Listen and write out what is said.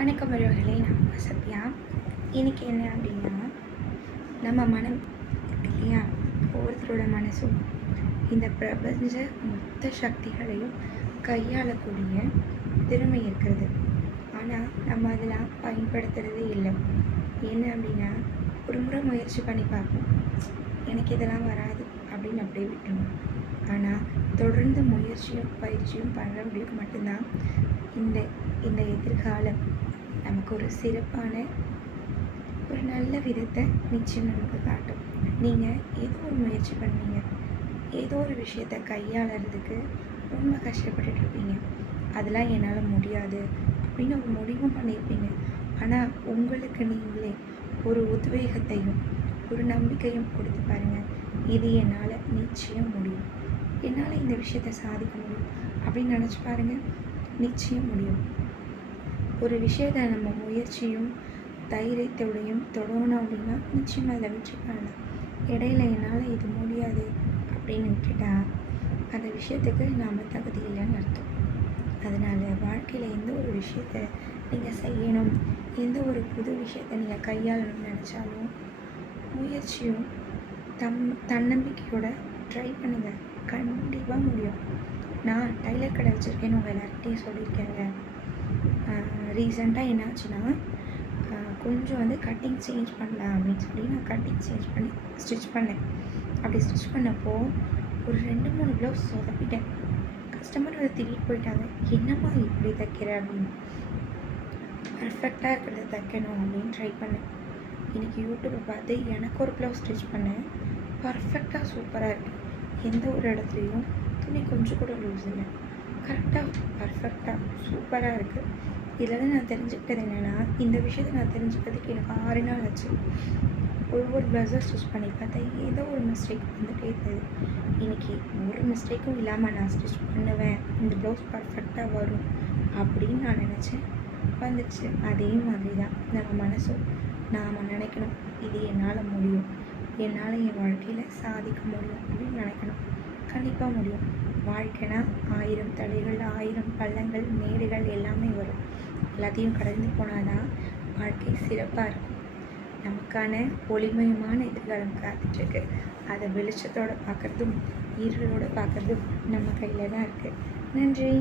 வணக்கம் உறவுகளே, நான் சத்யா. இன்றைக்கி என்ன அப்படின்னா, நம்ம மனம் இருக்கு இல்லையா, ஒவ்வொருத்தரோட மனசும் இந்த பிரபஞ்ச மொத்த சக்திகளையும் கையாளக்கூடிய திறமை இருக்கிறது. ஆனால் நம்ம அதெல்லாம் பயன்படுத்துகிறதே இல்லை. என்ன அப்படின்னா, ஒரு முறை முயற்சி பண்ணி பார்ப்போம், எனக்கு இதெல்லாம் வராது அப்படின்னு அப்படியே விட்டுணும். ஆனால் தொடர்ந்து முயற்சியும் பயிற்சியும் பண்ணுறவங்களுக்கு மட்டும்தான் இந்த இந்த எதிர்காலம் நமக்கு ஒரு சிறப்பான ஒரு நல்ல விதத்தை நிச்சயம் நமக்கு காட்டும். நீங்கள் ஏதோ ஒரு முயற்சி பண்ணுவீங்க, ஏதோ ஒரு விஷயத்தை கையாளுறதுக்கு ரொம்ப கஷ்டப்பட்டுட்டு இருப்பீங்க. அதெல்லாம் என்னால் முடியாது அப்படின்னு ஒரு முடிவும் பண்ணியிருப்பீங்க. ஆனால் உங்களுக்கு நீங்களே ஒரு உத்வேகத்தையும் ஒரு நம்பிக்கையும் கொடுத்து பாருங்கள், இது என்னால் நிச்சயம் முடியும், என்னால் இந்த விஷயத்தை சாதிக்க முடியும் அப்படின்னு நினச்சி பாருங்கள், நிச்சயம் முடியும். ஒரு விஷயத்தை நம்ம முயற்சியும் தைரியத்தோடையும் தொடங்கணும் அப்படின்னா நிச்சயமாக அதை வெற்றி பண்ணலாம். இடையில என்னால் இது முடியாது அப்படின்னு விட்டுட்டால் அந்த விஷயத்துக்கு நாம் தகுதி இல்லைன்னு அர்த்தம். அதனால் வாழ்க்கையில் எந்த ஒரு விஷயத்தை நீங்கள் செய்யணும், எந்த ஒரு புது விஷயத்தை நீங்கள் கையாளணும்னு நினச்சாலும் முயற்சியும் தன்னம்பிக்கையோட ட்ரை பண்ணுங்கள், கண்டிப்பாக முடியும். நான் டைலர் கடை வச்சுருக்கேன்னு உங்கள் எல்லார்கிட்டையும் சொல்லியிருக்கேங்க. ரீசெண்டாக என்னாச்சுன்னா, கொஞ்சம் கட்டிங் சேஞ்ச் பண்ணலாம் அப்படின்னு சொல்லி நான் கட்டிங் சேஞ்ச் பண்ணி ஸ்டிச் பண்ணேன். அப்படி ஸ்டிச் பண்ணப்போ ஒரு 2-3 ப்ளவுஸ் சொதப்பிட்டேன். கஸ்டமர் அதை திடீர்னு போயிட்டாங்க, என்னம்மா இப்படி தைக்கிற அப்படின்னு. பர்ஃபெக்டாக இருக்கிறத தைக்கணும் அப்படின்னு ட்ரை பண்ணேன். இன்றைக்கி யூடியூப்பை பார்த்து எனக்கு ஒரு ப்ளவுஸ் ஸ்டிச் பண்ணேன், பர்ஃபெக்டாக சூப்பராக இருக்குது. எந்த ஒரு இடத்துலையும் துணி கொஞ்சம் கூட லூஸ் இல்லை, கரெக்டாக பர்ஃபெக்டாக சூப்பராக இருக்குது. இதில் நான் தெரிஞ்சுக்கிட்டது என்னென்னா, இந்த விஷயத்தை நான் தெரிஞ்சுக்கிறதுக்கு எனக்கு 6 நாள் ஆச்சு. ஒவ்வொரு ப்ளவுஸை ஸ்டிச் பண்ணி பார்த்தேன், ஏதோ ஒரு மிஸ்டேக் வந்துகிட்டே இருந்தது. இன்றைக்கி ஒரு மிஸ்டேக்கும் இல்லாமல் நான் ஸ்டிச் பண்ணுவேன், இந்த ப்ளவுஸ் பர்ஃபெக்டாக வரும் அப்படின்னு நான் நினச்சேன், வந்துடுச்சு. அதே மாதிரி தான் நம்ம மனசும் நாம் நினைக்கணும், இது என்னால் முடியும், என்னால் என் வாழ்க்கையில் சாதிக்க முடியும் அப்படின்னு நினைக்கணும். கண்டிப்பாக முடியும். வாழ்க்கைனா 1000 தடைகள், 1000 பள்ளங்கள், மேடுகள் எல்லாமே வரும். எல்லாத்தையும் கடந்து போனால் தான் வாழ்க்கை சிறப்பாக இருக்கும். நமக்கான ஒளிமயமான எதிர்காலம் காத்துட்ருக்கு. அதை வெளிச்சத்தோடு பார்க்குறதும் இருளோடு பார்க்குறதும் நம்ம கையில் தான் இருக்குது. நன்றி.